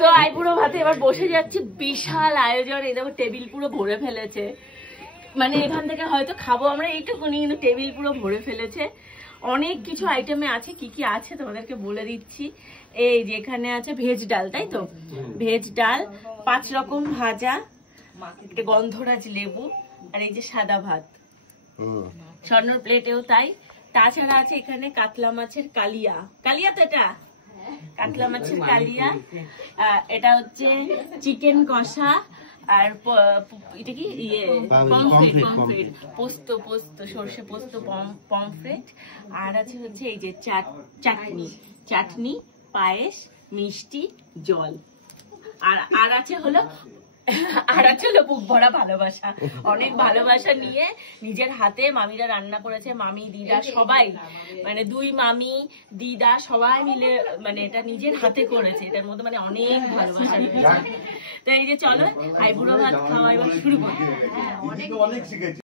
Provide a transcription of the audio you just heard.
তো আইবুড়ো ভাতে এবার বসে যাচ্ছি, বিশাল আয়োজন। এই দেখো টেবিল পুরো ভরে ফেলেছে, মানে এখান থেকে হয়তো খাবো আমরা এইটুকুনি, কিন্তু টেবিল পুরো ভরে ফেলেছে। অনেক কিছু আইটেমে আছে, কি কি আছে তোমাদেরকে বলে দিচ্ছি। এই যে এখানে আছে ভেজ ডাল, তাই তো, ভেজ ডাল, 5 রকম ভাজা, একটা গন্ধরাজ লেবু, আর এই যে সাদা ভাত স্বর্ণর প্লেটেও তাই। তাছাড়া আছে এখানে কাতলা মাছের কালিয়া, কালিয়া তো এটা কাতলা মাছের কালিয়া, এটা হচ্ছে চিকেন কষা, আর এটা কি ইয়ে পমফ্রেট, পোস্ত সর্ষে পোস্ত পমফ্রেট, আর আছে হচ্ছে এই যে চাটনি, পায়েস, মিষ্টি, জল, আর আছে হলো বুক ভরা ভালোবাসা। অনেক ভালোবাসা নিয়ে নিজের হাতে মামিরা রান্না করেছে, মামি দিদা সবাই, মানে 2 মামি দিদা সবাই মিলে মানে এটা নিজের হাতে করেছে। এটার মধ্যে মানে অনেক ভালোবাসা রয়েছে। তো এই যে চলো আইবুড়ো ভাত খাওয়া এবার শুরু করি।